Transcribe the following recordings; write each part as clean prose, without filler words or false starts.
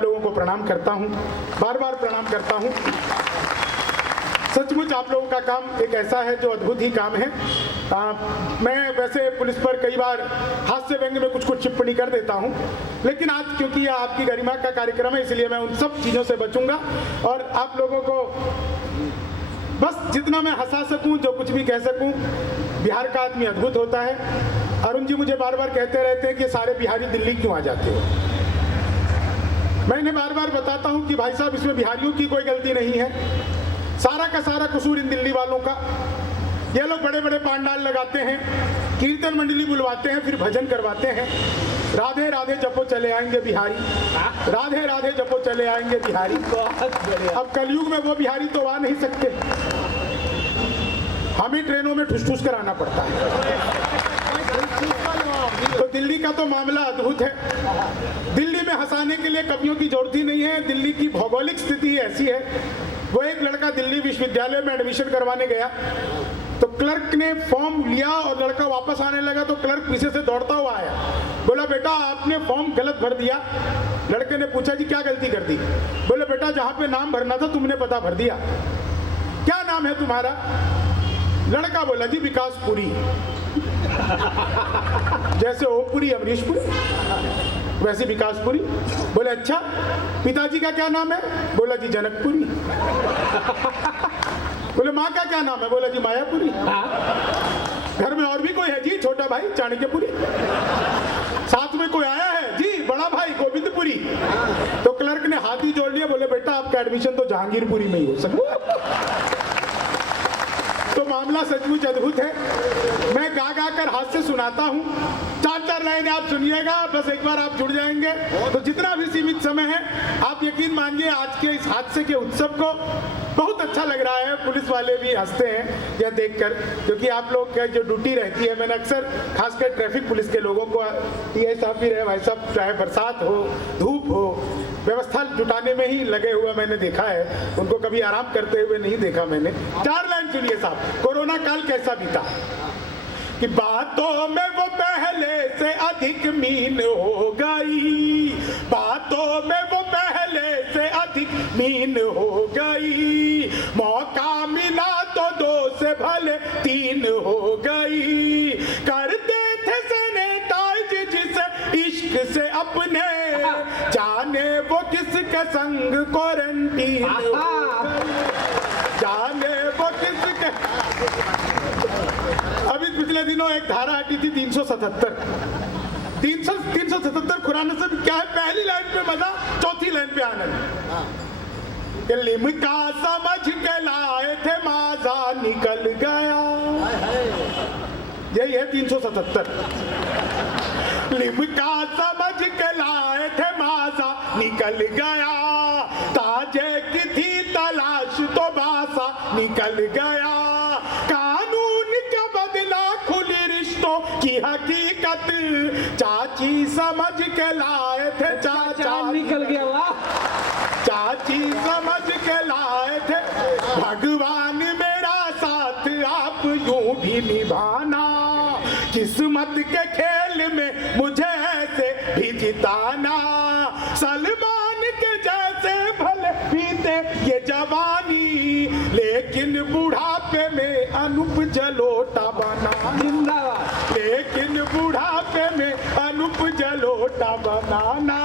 आप लोगों को प्रणाम करता हूँ, बार बार प्रणाम करता हूँ। सचमुच आप लोगों का काम एक ऐसा है जो अद्भुत ही काम है। मैं वैसे पुलिस पर कई बार हास्य व्यंग्य में कुछ कुछ टिप्पणी कर देता हूं, लेकिन आज क्योंकि यह आपकी गरिमा का कार्यक्रम है इसलिए मैं उन सब चीज़ों से बचूंगा और आप लोगों को बस जितना मैं हंसा सकूं, जो कुछ भी कह सकूं। बिहार का आदमी अद्भुत होता है। अरुण जी मुझे बार बार कहते रहते हैं कि सारे बिहारी दिल्ली क्यों आ जाते हो। मैं इन्हें बार बार बताता हूं कि भाई साहब इसमें बिहारियों की कोई गलती नहीं है, सारा का सारा कसूर इन दिल्ली वालों का। ये लोग बड़े बड़े पांडाल लगाते हैं, कीर्तन मंडली बुलवाते हैं, फिर भजन करवाते हैं, राधे राधे जपो चले आएंगे बिहारी, राधे राधे जपो चले आएंगे बिहारी। अब कलयुग में वो बिहारी तो आ नहीं सकते, हमें ट्रेनों में ठुस ठुस कर आना पड़ता है। तो दिल्ली का तो मामला अद्भुत है। दिल्ली में हंसाने के लिए कवियों की जरूरत ही नहीं है। दिल्ली की भौगोलिक स्थिति ऐसी है। वो एक लड़का दिल्ली विश्वविद्यालय में एडमिशन करवाने गया तो क्लर्क ने फॉर्म लिया और लड़का वापस आने लगा तो क्लर्क पीछे से दौड़ता हुआ आया, बोला बेटा आपने फॉर्म गलत भर दिया। लड़के ने पूछा जी क्या गलती कर दी? बोले बेटा जहाँ पे नाम भरना था तुमने पता भर दिया। क्या नाम है तुम्हारा? लड़का बोला जी विकास पुरी। जैसे ओमपुरी अमरीशपुरी वैसे विकासपुरी। बोले अच्छा पिताजी का क्या नाम है? बोला जी जनकपुरी। बोले माँ का क्या नाम है? बोला जी मायापुरी। घर में और भी कोई है जी? छोटा भाई चाणक्यपुरी। साथ में कोई आया है जी? बड़ा भाई गोविंदपुरी। तो क्लर्क ने हाथ ही जोड़ लिया, बोले बेटा आपका एडमिशन तो जहांगीरपुरी में ही हो सकता। तो मामला सचमुच अद्भुत है। मैं गा गा कर हास्य सुनाता हूँ, चार चार लाइन आप सुनिएगा, बस एक बार आप जुड़ जाएंगे। तो जितना भी सीमित समय है आप यकीन मानिए आज के इस हादसे के उत्सव को बहुत अच्छा लग रहा है। पुलिस वाले भी हंसते हैं यह देखकर, क्योंकि आप लोग का जो ड्यूटी रहती है, मैंने अक्सर खासकर ट्रैफिक पुलिस के लोगों को, टीआई साहब भी रहे, भाई साहब, चाहे बरसात हो धूप हो, व्यवस्था जुटाने में ही लगे हुए मैंने देखा है, उनको कभी आराम करते हुए नहीं देखा मैंने। चार लाइन सुनिए साहब। कोरोना काल कैसा बीता कि बातों में वो पहले से अधिक मीन हो गई, बातों में वो पहले से अधिक मीन हो गई, मौका मिला तो दो से भले तीन हो गई, करते थे सैनिटाइज जिसे इश्क से अपने, जाने वो किसके संग क्वारंटीन हो गई, जाने वो किसके। अभी पिछले दिनों एक धारा हटी थी 377 खुराना से क्या है, पहली लाइन पे मजा, चौथी लाइन पे आनंद। लिमका समझ के लाए थे माजा निकल गया, यही है 377। लिमका समझ के लाए थे माजा निकल गया, ताजे की थी तलाश तो बासा निकल गया, कानून का बदला खुली रिश्तों की हकीकत, चाची समझ के लाए थे चाचा निकल गया। वाह, चाची समझ के लाए थे, भगवान मेरा साथ आप यूं भी निभाना, किस्मत के खेल में मुझे ऐसे भी जिताना, सलमान के जैसे भले बीते ये जवानी, लेकिन बुढ़ापे में अनूप जलोटा बना, जिंदाबाद। लेकिन बुढ़ापे में अनूप जलोटा बनाना,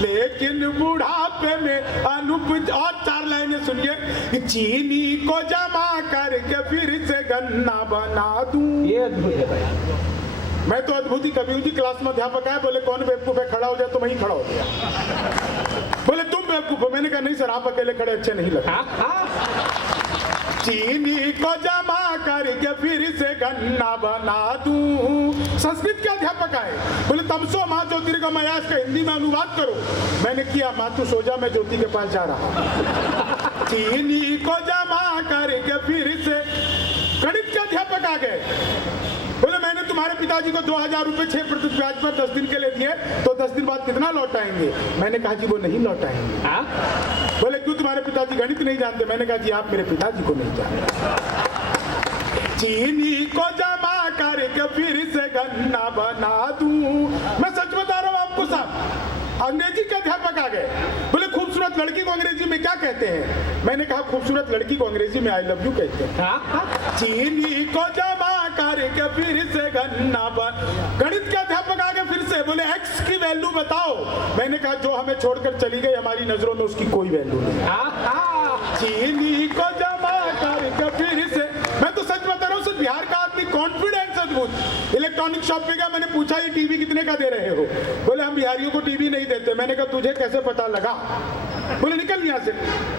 लेकिन बुढ़ापे में अनूप। और चार लाइनें सुनिए। चीनी को जमा करके फिर से गन्ना बना दूं। ये अद्भुत है भाई। मैं तो अद्भुत ही कवि हूँ जी। क्लास में अध्यापक आए, बोले कौन बेवकूफ है, खड़ा हो जाए, तो मैं ही खड़ा हो गया। बोले तुम बेवकूफ हो। मैंने कहा नहीं सर, आप अकेले खड़े अच्छे नहीं लगते। चीनी को जमा करके फिर से गन्ना बना दूं। संस्कृत के अध्यापक आए, बोले तमसो माँ ज्योतिर्गमया, इसका हिंदी में अनुवाद करो। मैंने किया, माँ तू सो जा, मैं ज्योति के पास जा रहा। चीनी को जमा करके फिर से। गणित के अध्यापक आ गए, बोले मैंने तुम्हारे पिताजी को 2000 रुपए 6% ब्याज पर 10 दिन के लिए दिए, तो 10 दिन बाद कितना लौटाएंगे? मैंने कहा जी वो नहीं लौटाएंगे। बोले क्यों, तुम्हारे पिताजी गणित नहीं जानते? मैंने कहा जी आप मेरे पिताजी को नहीं जानते। चीनी को जमा करके फिर से गन्ना बना दूं। मैं सच बता रहा हूं आपको साहब। अंग्रेजी के अध्यापक आ गए, लड़की को अंग्रेजी में क्या कहते हैं? मैंने कहा खूबसूरत लड़की को अंग्रेजी में आई लव यू कहते हैं। चीनी को जमा करके फिर से गन्ना बन। गणित के अध्यापक आगे फिर से बोले एक्स की वैल्यू बताओ। मैंने कहा जो हमें छोड़कर चली गई हमारी नजरों में उसकी कोई वैल्यू नहीं। चीनी को जमा करके फिर से। मैं तो सच बता रहा हूँ, बिहार का आदमी कॉन्फिडेंस अद्भुत। इलेक्ट्रॉनिक शॉप पे गया, मैंने पूछा ये टीवी कितने का दे रहे हो? बोले हम बिहारियों को टीवी नहीं देते। मैंने कहा तुझे कैसे पता लगा? बोले निकल यहाँ से।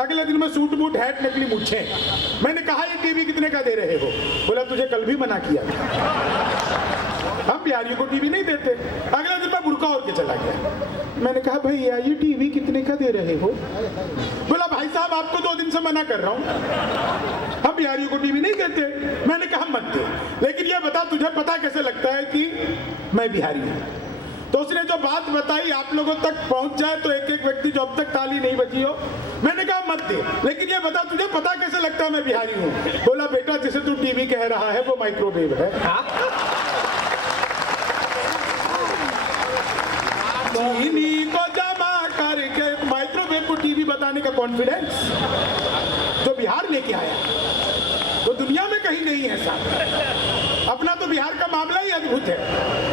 अगले दिन में सूट बूट हैट नकली मूछे। मैंने कहा ये टीवी कितने का दे रहे हो? बोला तुझे कल भी मना किया था, हम बिहारियों को टीवी नहीं देते। अगले दिन मैं बुर्का ओढ़ के चला गया। मैंने कहा भैया ये टीवी कितने का दे रहे हो? बोला भाई साहब आपको 2 दिन से मना कर रहा हूँ, हम बिहारियों को टीवी नहीं देते। मैंने कहा मत दे, लेकिन ये बता तुझे पता कैसे लगता है कि मैं बिहारी हूँ? तो उसने जो बात बताई आप लोगों तक पहुंच जाए तो एक एक व्यक्ति जो अब तक ताली नहीं बजी हो। मैंने कहा मत दे, लेकिन ये बता तुझे पता कैसे लगता है मैं बिहारी हूँ? बोला बेटा जिसे तू टीवी कह रहा है वो माइक्रोवेव है। चीनी को जमा करके माइक्रोवेव को टीवी बताने का कॉन्फिडेंस जो बिहार लेके आया तो दुनिया में कहीं नहीं है साहब। अपना तो बिहार का मामला ही अद्भुत है।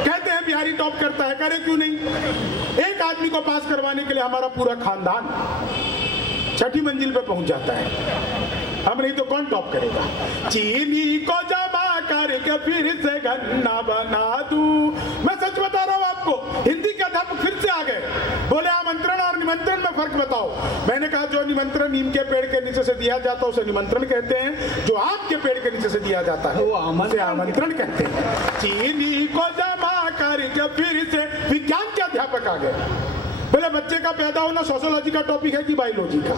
कहते हैं बिहारी टॉप करता है, करे क्यों नहीं? एक आदमी को पास करवाने के लिए हमारा पूरा खानदान 6ठी मंजिल पे पहुंच जाता है, हम नहीं तो कौन टॉप करेगा? चीनी को जमा करके फिर से गन्ना बना दूं। मैं सच बता रहा हूं आपको, हिंदी के अध्यापक फिर से आ गए, बोले आमंत्रण और निमंत्रण में फर्क बताओ। मैंने कहा जो निमंत्रण नीम के पेड़ के नीचे से दिया जाता है उसे निमंत्रण कहते हैं, जो आम के पेड़ के नीचे से दिया जाता है उसे आमंत्रण कहते हैं। चीनी को जमा करके फिर से विज्ञान के अध्यापक आ गए, बोले बच्चे का पैदा होना सोशियोलॉजी का टॉपिक है कि बायोलॉजी का?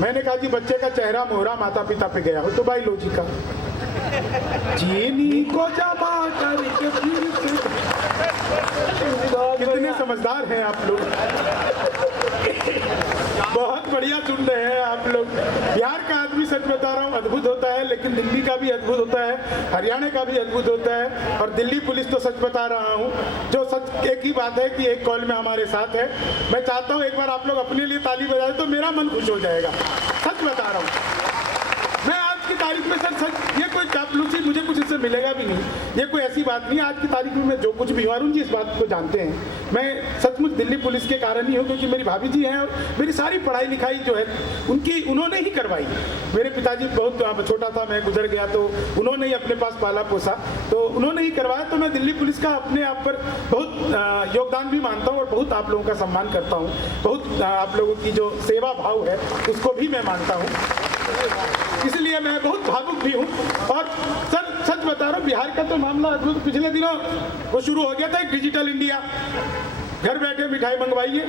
मैंने कहा जी बच्चे का चेहरा मोहरा माता पिता पे गया हो तो बायोलॉजी का। चीनी को जमा करके फिर से। कितने समझदार हैं आप लोग, बहुत बढ़िया सुन रहे हैं आप लोग। बिहार का आदमी सच बता रहा हूँ अद्भुत होता है, लेकिन दिल्ली का भी अद्भुत होता है, हरियाणा का भी अद्भुत होता है। और दिल्ली पुलिस तो सच बता रहा हूँ, जो सच एक ही बात है कि एक कॉल में हमारे साथ है। मैं चाहता हूँ एक बार आप लोग अपने लिए ताली बजाएं तो मेरा मन खुश हो जाएगा। सच बता रहा हूँ मैं आज की तारीख में सच, ये कोई चापलूसी मुझे कुछ इससे मिलेगा भी नहीं, ये कोई ऐसी बात नहीं। आज की तारीख में मैं जो कुछ भी, अरुण जी इस बात को जानते हैं, मैं सचमुच दिल्ली पुलिस के कारण ही हूँ, क्योंकि मेरी भाभी जी हैं और मेरी सारी पढ़ाई लिखाई जो है उन्होंने ही करवाई। मेरे पिताजी बहुत छोटा था, मैं गुजर गया तो उन्होंने ही अपने पास पाला पोसा, तो उन्होंने ही करवाया। तो मैं दिल्ली पुलिस का अपने आप पर बहुत योगदान भी मानता हूँ और बहुत आप लोगों का सम्मान करता हूँ। बहुत आप लोगों की जो सेवा भाव है उसको भी मैं मानता हूँ, इसलिए मैं बहुत भावुक भी हूँ। और सच बता रहा हूँ बिहार का तो मामला अद्भुत। पिछले दिनों वो शुरू हो गया था एक डिजिटल इंडिया, घर बैठे मिठाई मंगवाइए।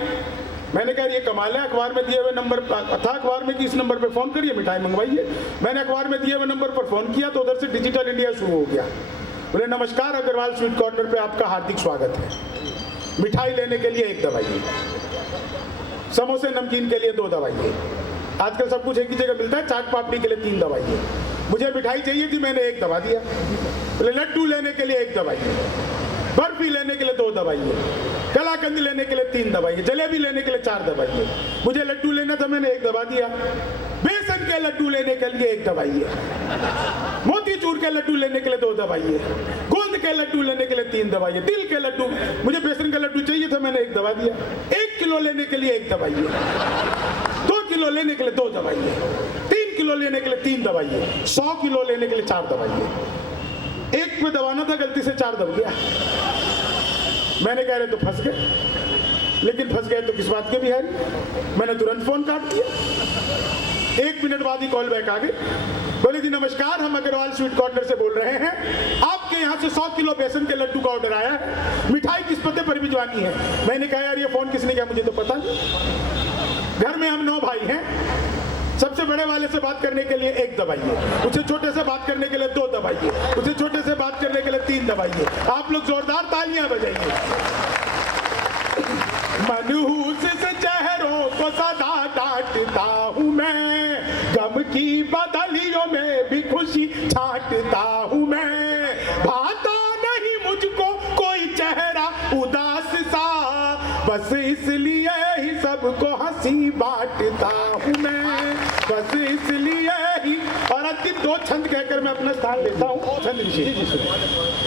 मैंने कहा ये कमाल है, अखबार में दिए हुए नंबर था, अखबार में कि इस नंबर पे फ़ोन करिए मिठाई मंगवाइए। मैंने अखबार में दिए हुए नंबर पर फ़ोन किया तो उधर से डिजिटल इंडिया शुरू हो गया। बोले नमस्कार अग्रवाल स्वीट कॉर्नर पे आपका हार्दिक स्वागत है, मिठाई लेने के लिए 1 दबाइए, समोसे नमकीन के लिए 2 दबाइए, आजकल सब कुछ एक ही जगह मिलता है, चाट पापड़ी के लिए 3 दबाइए। मुझे मिठाई चाहिए थी, मैंने 1 दबा दिया। बोले लड्डू लेने के लिए 1 दबाइए, बर्फी लेने के लिए 2 दबाइए, कलाकंद लेने के लिए 3 दबाइए, जलेबी लेने के लिए 4 दबाइए। मुझे लड्डू लेना था, मैंने 1 दबा दिया। बेसन के लड्डू लेने के लिए 1 दबाइए, मोतीचूर के लड्डू लेने के लिए 2 दबाइए, गोंद के लड्डू लेने के लिए 3 दबाइए, तिल के लड्डू, मुझे बेसन का लड्डू चाहिए था, मैंने 1 दबा दिया। 1 किलो लेने के लिए 1 दबाइए, 2 किलो लेने के लिए 2 दबाइए, 3 किलो लेने के लिए 3 दबाइए, 100 किलो लेने के लिए 4 दबाइए। 1 पे दबाना था, गलती से 4 दब गया। मैंने कह रहे तो फंस गए, लेकिन फंस गए तो किस बात के बिहारी। मैंने तुरंत फोन काट दिया। 1 मिनट बाद ही कॉल बैक आ गई। बोले जी नमस्कार, हम अग्रवाल स्वीट कॉर्नर से बोल रहे हैं, आपके यहाँ से 100 किलो बेसन के लड्डू का ऑर्डर आया है, मिठाई किस पते पर भिजवानी है। मैंने कहा यार ये फोन किसने किया, मुझे तो पता नहीं। घर में हम 9 भाई हैं, सबसे बड़े वाले से बात करने के लिए 1 दबाइए, उससे छोटे से बात करने के लिए 2 दबाइए, उससे छोटे से बात करने के लिए 3 दबाइए। आप लोग जोरदार तालियां बजाइए। मनहूस से चेहरों को सदा डांटता हूँ मैं, गम की बदलियों में भी खुशी छांटता हूँ मैं। भाता नहीं मुझको कोई चेहरा उदास सा, बस इसलिए ही सब सबको हंसी बांटता हूँ मैं, बस इसलिए ही। और अंतिम दो छंद कहकर मैं अपना स्थान लेता हूँ। छंद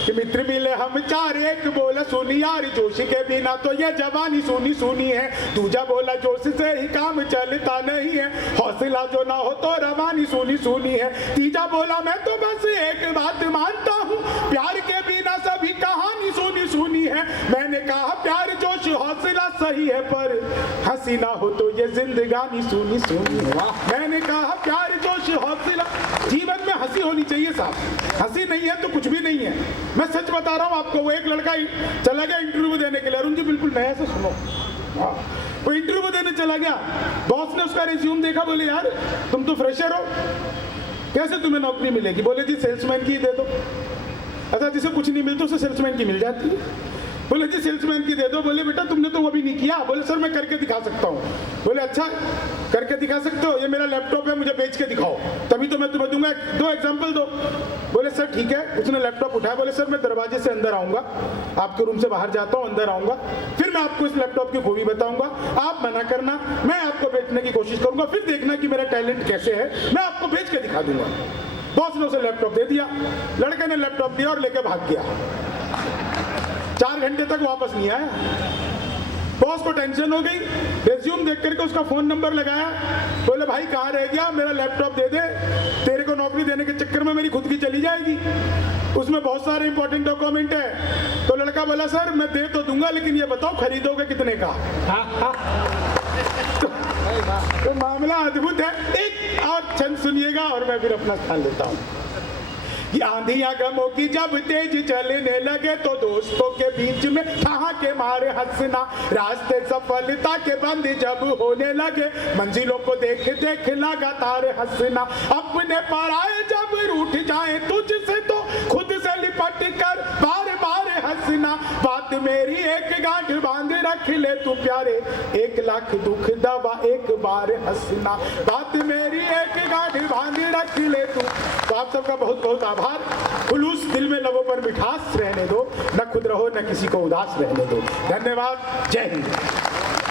कि मित्र मिले हम चार, एक बोला सुनी यार जोश के बिना तो ये जवानी सुनी सुनी है, दूजा बोला जोश से ही काम चलता नहीं है, हौसला जो ना हो तो रवानी सुनी सुनी है, तीजा बोला मैं तो बस एक बात मानता हूँ, प्यार के बिना सभी कहानी सुनी सुनी है। मैंने कहा प्यार जोश हौसला सही है, पर हंसी ना हो तो ये जिंदगानी सुनी सुनी है। मैंने कहा प्यार जोश हौसला, जीवन में हंसी होनी चाहिए साहब, हंसी नहीं है तो कुछ भी नहीं है। मैं सच बता रहा हूँ आपको, वो एक लड़का चला गया इंटरव्यू देने के लिए, अरुण जी बिल्कुल नया से सुनो, वो इंटरव्यू देने चला गया, बॉस ने उसका रिज्यूम देखा, बोले यार तुम तो फ्रेशर हो, कैसे तुम्हें नौकरी मिलेगी? बोले जी सेल्समैन की दे दो। अच्छा जिसे कुछ नहीं मिलता उसे सेल्समैन की मिल जाती है। बोले जी सेल्समैन की दे दो। बोले बेटा तुमने तो वो भी नहीं किया। बोले सर मैं करके दिखा सकता हूँ। बोले अच्छा करके दिखा सकते हो, ये मेरा लैपटॉप है, मुझे बेच के दिखाओ तभी तो मैं तुम्हें दूंगा, दो एग्जाम्पल दो। बोले सर ठीक है। उसने लैपटॉप उठाया, बोले सर मैं दरवाजे से अंदर आऊंगा, आपके रूम से बाहर जाता हूँ, अंदर आऊंगा, फिर मैं आपको इस लैपटॉप की खूबी बताऊंगा, आप मना करना, मैं आपको बेचने की कोशिश करूंगा, फिर देखना कि मेरा टैलेंट कैसे है, मैं आपको बेच के दिखा दूंगा। बॉस ने उसे लैपटॉप दे दिया, लड़के ने लैपटॉप दिया और लेके भाग गया। 4 घंटे तक वापस नहीं आया। बॉस को टेंशन हो गई, रेज्यूम देख करके उसका फोन नंबर लगाया, बोले भाई कहाँ रह गया, मेरा लैपटॉप दे दे, तेरे को नौकरी देने के चक्कर में मेरी खुद की चली जाएगी, उसमें बहुत सारे इंपॉर्टेंट डॉक्यूमेंट है। तो लड़का बोला सर मैं दे तो दूंगा, लेकिन ये बताओ खरीदोगे कितने का? तो मामला अद्भुत है। एक और छंद सुनिएगा और मैं फिर अपना स्थान लेता हूँ। ये आंधियां गमों की जब तेज चलने लगे तो दोस्तों के बीच में ठहाके मारे हंसना, रास्ते सफलता के बंद जब होने लगे, मंजिलों को देख देख लगातार हंसना, अपने पराए जब रूठ जाए तुझसे तो खुद से लिपट कर बार बार हंसना, बात मेरी एक गांठ बांध रख ले तू प्यारे, 1 लाख दुख दबा एक बार हंसना, बात मेरी एक गांठ बांध रख ले तू। तो आप सबका बहुत बहुत आभार। खुलूस दिल में लबों पर मिठास रहने दो, न खुद रहो न किसी को उदास रहने दो। धन्यवाद। जय हिंद।